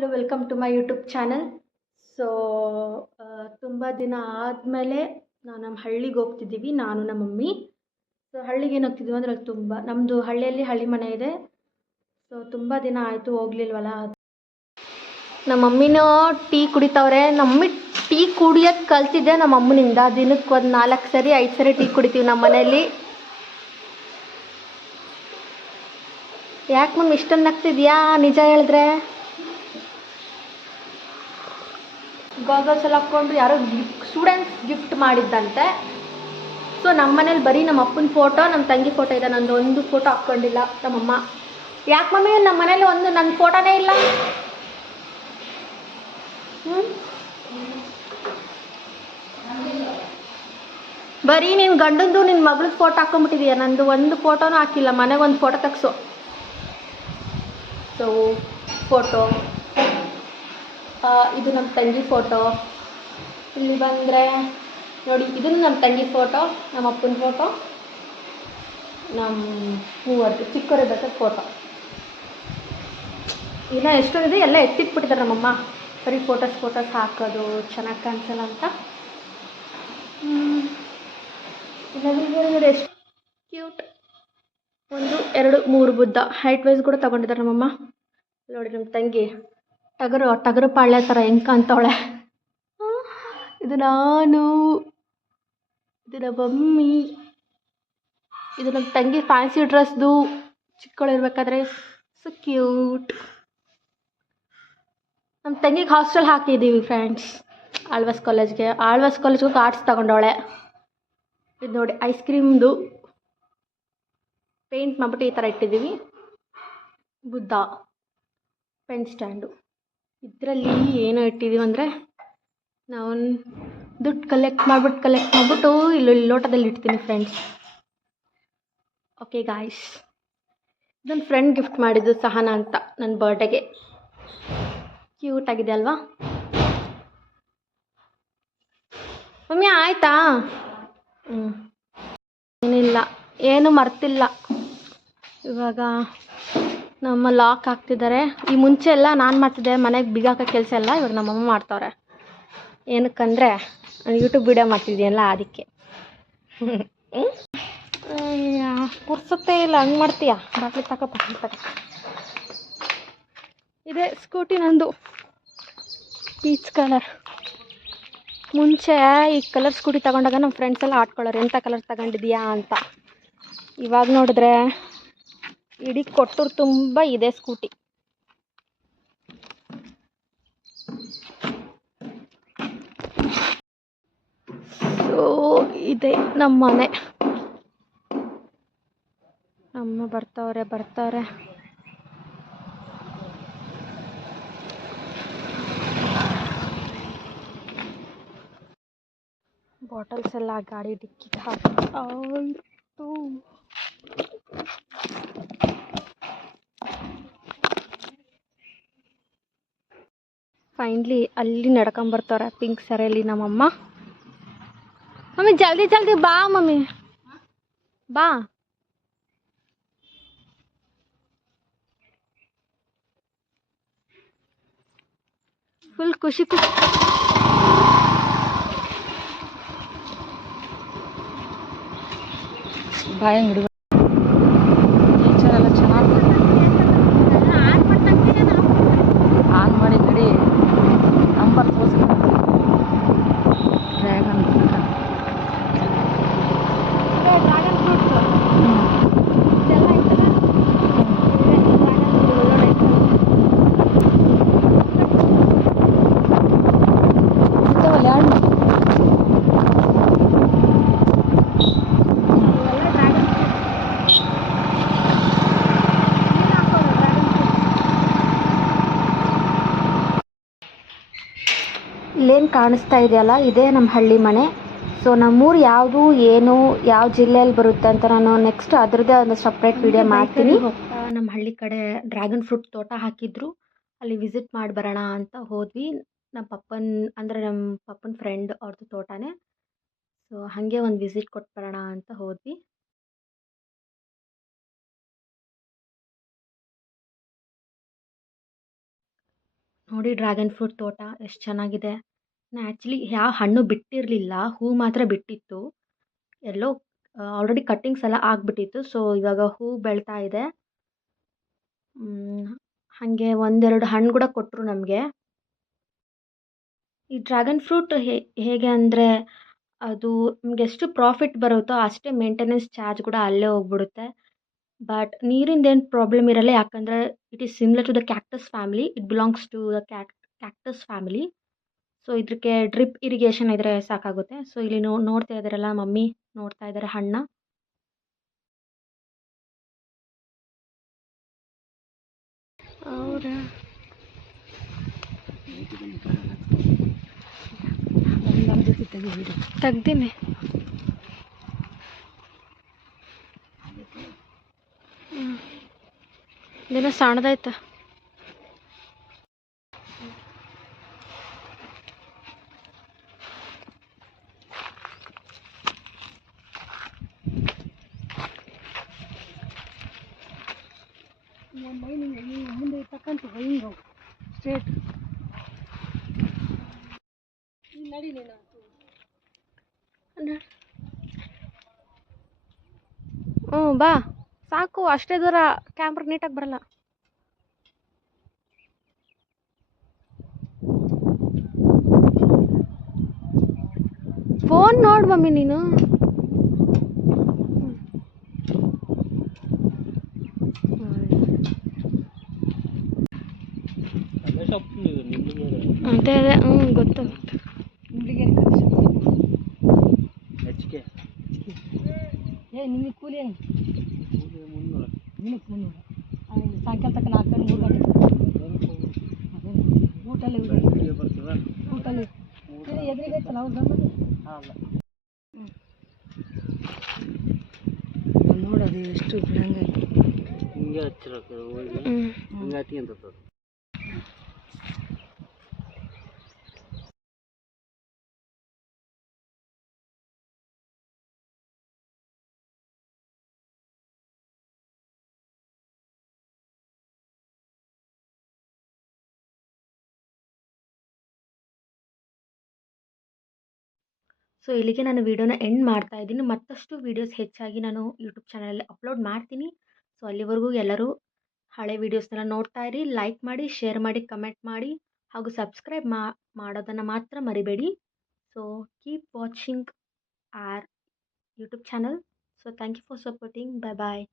Hello welcome to my YouTube channel. So ತುಂಬ ದಿನ ಆದಮೇಲೆ ನಾವು ನಮ್ಮ ಹಳ್ಳಿಗೆ ಹೋಗ್ತಿದ್ದೀವಿ, ನಾನು ನಮ್ಮ ಮಮ್ಮಿ. ಸೊ ಹಳ್ಳಿಗೆ ಏನು ಹೋಗ್ತಿದ್ದೀವಿ ಅಂದರೆ ನಮ್ಮದು ಹಳ್ಳಿಯಲ್ಲಿ ಹಳ್ಳಿ ಮನೆ ಇದೆ. ಸೊ ತುಂಬ ದಿನ ಆಯಿತು ಹೋಗ್ಲಿಲ್ವಲ್ಲ. ನಮ್ಮ ಮಮ್ಮಿನೂ ಟೀ ಕುಡಿತವ್ರೆ. ನಮ್ಮಿ ಟೀ ಕುಡಿಯೋದು ಕಲ್ತಿದ್ದೆ ನಮ್ಮ ಅಮ್ಮನಿಂದ. ದಿನಕ್ಕೆ ಒಂದು 4 ಸರಿ 5 ಸರಿ ಟೀ ಕುಡಿತೀವಿ ನಮ್ಮ ಮನೆಯಲ್ಲಿ. ಯಾಕೆ ಮಮ್ಮಿ ಇಷ್ಟೊಂದು ನಗ್ತಿದ್ಯಾ? ನಿಜ ಹೇಳಿದ್ರೆ ಗಾಗಲ್ಸ್ ಎಲ್ಲ ಹಾಕ್ಕೊಂಡು ಯಾರೋ ಸ್ಟೂಡೆಂಟ್ಸ್ ಗಿಫ್ಟ್ ಮಾಡಿದ್ದಂತೆ. ಸೊ ನಮ್ಮ ಮನೇಲಿ ಬರೀ ನಮ್ಮ ಅಪ್ಪನ ಫೋಟೋ, ನಮ್ಮ ತಂಗಿ ಫೋಟೋ ಇದೆ. ನಂದು ಒಂದು ಫೋಟೋ ಹಾಕ್ಕೊಂಡಿಲ್ಲ ನಮ್ಮಮ್ಮ. ಯಾಕೆ ಮಮ್ಮಿ ನಮ್ಮ ಮನೇಲಿ ನನ್ನ ಫೋಟೋನೇ ಇಲ್ಲ? ಬರೀ ನಿನ್ನ ಗಂಡಂದು ನಿನ್ನ ಮಗಳದ್ದು ಫೋಟೋ ಹಾಕ್ಕೊಂಬಿಟ್ಟಿದೀಯ. ನಂದು ಒಂದು ಫೋಟೋನೂ ಹಾಕಿಲ್ಲ. ಮನೆಗೆ ಒಂದು ಫೋಟೋ ತೆಗ್ಸು. ಸೊ ಫೋಟೋ ಇದು ನಮ್ಮ ತಂಗಿ ಫೋಟೋ. ಇಲ್ಲಿ ಬಂದರೆ ನೋಡಿ, ಇದನ್ನು ನಮ್ಮ ತಂಗಿ ಫೋಟೋ, ನಮ್ಮ ಅಪ್ಪನ ಫೋಟೋ, ನಮ್ಮ ಮೂವತ್ತು ಚಿಕ್ಕವರಿದ್ದ ಫೋಟೋ. ಇನ್ನೂ ಎಷ್ಟೊಂದಿದೆ, ಎಲ್ಲ ಎತ್ತಿಟ್ಬಿಟ್ಟಿದ್ದಾರೆ ನಮ್ಮಮ್ಮ. ಬರೀ ಫೋಟೋಸ್ ಹಾಕೋದು ಚೆನ್ನಾಗಿ ಕಾಣಿಸಲ್ಲ ಅಂತ. ಎಷ್ಟು ಕ್ಯೂಟ್. 1 2 3 ಬುದ್ಧ ಹೈಟ್ ವೈಸ್ ಕೂಡ ತೊಗೊಂಡಿದ್ದಾರೆ ನಮ್ಮಮ್ಮ. ನೋಡಿ ನಮ್ಮ ತಂಗಿ ಟಗರು ಪಾಳ್ಯ ಥರ ಹೆಂಗೆ ಕಾಣ್ತಾವಳೆ. ಇದು ನಾನು, ಇದು ನಮ್ಮ ಮಮ್ಮಿ, ಇದು ನಮ್ಮ ತಂಗಿ ಫ್ಯಾನ್ಸಿ ಡ್ರೆಸ್ದು ಚಿಕ್ಕವಳಿರ್ಬೇಕಾದ್ರೆ. So cute. ನಮ್ಮ ತಂಗಿಗೆ ಹಾಸ್ಟೆಲ್ ಹಾಕಿದ್ದೀವಿ ಫ್ರೆಂಡ್ಸ್, ಆಳ್ವಾಸ್ ಕಾಲೇಜ್ಗೆ ಹೋಗಿ ಆರ್ಟ್ಸ್ ತಗೊಂಡವಳೆ. ಇದು ನೋಡಿ ಐಸ್ ಕ್ರೀಮ್ದು ಪೇಂಟ್ ಮಾಡಿಬಿಟ್ಟು ಈ ಥರ ಇಟ್ಟಿದ್ದೀವಿ. Buddha pen stand. ಇದರಲ್ಲಿ ಏನೋ ಇಟ್ಟಿದ್ದೀವಿ ಅಂದರೆ, ನಾವು ದುಡ್ಡು ಕಲೆಕ್ಟ್ ಮಾಡಿಬಿಟ್ಟು ಇಲ್ಲಿ ಲೋಟದಲ್ಲಿ ಇಡ್ತೀನಿ ಫ್ರೆಂಡ್ಸ್. ಓಕೆ ಗಾಯ್ಸ್, ಇದೊಂದು ಫ್ರೆಂಡ್ ಗಿಫ್ಟ್ ಮಾಡಿದ್ದು, ಸಹನಾ ಅಂತ, ನನ್ನ ಬರ್ಡೇಗೆ. ಕ್ಯೂಟ್ ಆಗಿದೆ ಅಲ್ವಾ ಮಮ್ಮಿ? ಆಯಿತಾ? ಏನಿಲ್ಲ, ಏನು ಮರ್ತಿಲ್ಲ. ಇವಾಗ ನಮ್ಮ ಲಾಕ್ ಹಾಕ್ತಿದ್ದಾರೆ. ಈ ಮುಂಚೆ ಎಲ್ಲ ನಾನು ಮಾಡ್ತಿದ್ದೆ, ಮನೆಗೆ ಬಿಗಾಕೋ ಕೆಲಸ ಎಲ್ಲ ಇವಾಗ ನಮ್ಮಮ್ಮ ಮಾಡ್ತವ್ರೆ. ಏನಕ್ಕಂದರೆ ಯೂಟ್ಯೂಬ್ ವಿಡಿಯೋ ಮಾಡ್ತಿದ್ದೀಯಲ್ಲ ಅದಕ್ಕೆ. ಪುರ್ಸೊತ್ತೇ ಇಲ್ಲ, ಹಂಗೆ ಮಾಡ್ತೀಯ? ಬಾಟ್ಲಿ ತಗೋ. ಇದೇ ಸ್ಕೂಟಿ ನಂದು, ಪೀಚ್ ಕಲರ್. ಮುಂಚೆ ಈ ಕಲರ್ ಸ್ಕೂಟಿ ತಗೊಂಡಾಗ ನಮ್ಮ ಫ್ರೆಂಡ್ಸ್ ಎಲ್ಲ ಆಡ್ಕೊಳ್ಳೋರು, ಎಂಥ ಕಲರ್ ತಗೊಂಡಿದ್ಯಾ ಅಂತ. ಇವಾಗ ನೋಡಿದ್ರೆ ಇಡೀ ಕೊಟ್ಟೂರು ತುಂಬ ಇದೆ ಸ್ಕೂಟಿ. ಸೊ ಇದೆ ನಮ್ಮ ಮನೆ. ಅಮ್ಮ ಬರ್ತಾವ್ರೆ. ಬಾಟಲ್ಸ್ ಎಲ್ಲ ಗಾಡಿ ಡಿಕ್ಕಿಗೆ ಹಾಕಿ ಫೈನ್ಲಿ ಅಲ್ಲಿ ನಡ್ಕೊಂಬರ್ತಾವ್ರೆ ಪಿಂಕ್ ಸರಿಯಲ್ಲಿ ನಮ್ಮಮ್ಮ. ಮಮ್ಮಿ ಜಲ್ದಿ ಬಾ ಮಮ್ಮಿ, ಬಾ. ಫುಲ್ ಖುಷಿ. ಬಾಯಂಗಿಡು ನೇಚರ್ ಎಲ್ಲ ಚೆನ್ನಾಗಿ ಆನ್ ಮಾಡಿ ಗಡಿ ನಂಬರ್ ತೋರಿಸ್ಕೊಂಡು ಡ್ರ್ಯಾಗನ್ ಫ್ರೂಟ್. ಇಲ್ಲೇನು ಕಾಣಿಸ್ತಾ ಇದೆಯಲ್ಲ, ಇದೇ ನಮ್ಮ ಹಳ್ಳಿ ಮನೆ. ಸೊ ನಮ್ಮೂರು ಯಾವುದು, ಏನು, ಯಾವ ಜಿಲ್ಲೆಯಲ್ಲಿ ಬರುತ್ತೆ ಅಂತ ನಾನು ನೆಕ್ಸ್ಟ್ ಅದರದ್ದೇ ಒಂದು ಸಪ್ರೇಟ್ ವಿಡಿಯೋ ಮಾಡ್ತೀನಿ. ನಮ್ಮ ಹಳ್ಳಿ ಕಡೆ ಡ್ರ್ಯಾಗನ್ ಫ್ರೂಟ್ ತೋಟ ಹಾಕಿದ್ರು, ಅಲ್ಲಿ ವಿಸಿಟ್ ಮಾಡಿ ಬರೋಣ ಅಂತ ಹೋದ್ವಿ. ನಮ್ಮ ಪಪ್ಪನ ಫ್ರೆಂಡ್ ಅವ್ರದ್ದು ತೋಟನೇ. ಸೊ ಹಾಗೆ ಒಂದು ವಿಸಿಟ್ ಕೊಟ್ಟು ಬರೋಣ ಅಂತ ಹೋದ್ವಿ. ನೋಡಿ ಡ್ರ್ಯಾಗನ್ ಫ್ರೂಟ್ ತೋಟ ಎಷ್ಟು ಚೆನ್ನಾಗಿದೆ. ನಾನು ಆ್ಯಕ್ಚುಲಿ ಯಾವ ಹಣ್ಣು ಬಿಟ್ಟಿರಲಿಲ್ಲ, ಹೂ ಮಾತ್ರ ಬಿಟ್ಟಿತ್ತು. ಎಲ್ಲೋ ಆಲ್ರೆಡಿ ಕಟ್ಟಿಂಗ್ಸ್ ಎಲ್ಲ ಆಗಿಬಿಟ್ಟಿತ್ತು. ಸೊ ಇವಾಗ ಹೂ ಬೆಳ್ತಾ ಇದೆ. ಹಾಗೆ ಒಂದೆರಡು ಹಣ್ಣು ಕೂಡ ಕೊಟ್ಟರು ನಮಗೆ. ಈ ಡ್ರ್ಯಾಗನ್ ಫ್ರೂಟ್ ಹೇಗೆ ಅಂದರೆ, ಅದು ನಿಮ್ಗೆ ಎಷ್ಟು ಪ್ರಾಫಿಟ್ ಬರುತ್ತೋ ಅಷ್ಟೇ ಮೇಂಟೆನೆನ್ಸ್ ಚಾರ್ಜ್ ಕೂಡ ಅಲ್ಲೇ ಹೋಗ್ಬಿಡುತ್ತೆ. ಬಟ್ ನೀರಿಂದೇನು ಪ್ರಾಬ್ಲಮ್ ಇರಲ್ಲ, ಯಾಕಂದರೆ it is similar to the cactus family. It belongs to the cactus family. So ಇದಕ್ಕೆ ಡ್ರಿಪ್ ಇರಿಗೇಷನ್ ಇದ್ದರೆ ಸಾಕಾಗುತ್ತೆ. ಸೊ ಇಲ್ಲಿ ನೋಡ್ತಾ ಇದ್ದಾರಲ್ಲ, ಮಮ್ಮಿ ನೋಡ್ತಾ ಇದ್ದಾರೆ ಹಣ್ಣ. ಹೌದಾ, ತೆಗ್ದೀನಿ. ದಿನ ಸಣ್ಣದಾಯ್ತ. ಮುಂದೆ ತಕ್ಕಂತ ಹಿಂಗೆ ಸ್ಟ್ರೇಟ್ ನಡಿ ನೀನು. ಬಾ ಸಾಕು, ಅಷ್ಟೇ ದೂರ. ಕ್ಯಾಮ್ರಾ ನೀಟಾಗಿ ಬರಲ್ಲ. ಫೋನ್ ನೋಡು ಮಮ್ಮಿ ನೀನು. ಅದೇ ಅದೇ ಗೊತ್ತು. ನಿಮಗೆ ಕೂಲಿ ಹೆಂಗೆ? ನಿನಗೆ 300. ಸಾಯಂಕಾಲ ತಕ್ಕ 4 3 ಗಂಟೆ ಊಟಲ್ಲಿ ಊಟಲ್ಲಿ ಎದುರಿಗೈತಲ್ಲ ಅವ್ರು ನೋಡೋದು ಎಷ್ಟು ಬಿಡಂಗೈತಿ. ಹಿಂಗೆ ಹಚ್ಚಿರೋದು ಹಿಂಗಾಟಿ ಅಂತ. ಸೊ ಇಲ್ಲಿಗೆ ನಾನು ವೀಡಿಯೋನ ಎಂಡ್ ಮಾಡ್ತಾ ಇದ್ದೀನಿ. ಮತ್ತಷ್ಟು ವೀಡಿಯೋಸ್ ಹೆಚ್ಚಾಗಿ ನಾನು ಯೂಟ್ಯೂಬ್ ಚಾನಲಲ್ಲಿ ಅಪ್ಲೋಡ್ ಮಾಡ್ತೀನಿ. ಸೊ ಅಲ್ಲಿವರೆಗೂ ಎಲ್ಲರೂ ಹಳೆ ವೀಡಿಯೋಸ್ನೆಲ್ಲ ನೋಡ್ತಾ ಇರಿ. ಲೈಕ್ ಮಾಡಿ, ಶೇರ್ ಮಾಡಿ, ಕಮೆಂಟ್ ಮಾಡಿ, ಹಾಗೂ ಸಬ್ಸ್ಕ್ರೈಬ್ ಮಾಡೋದನ್ನು ಮಾತ್ರ ಮರಿಬೇಡಿ. So keep watching our YouTube channel. So thank you for supporting. Bye bye.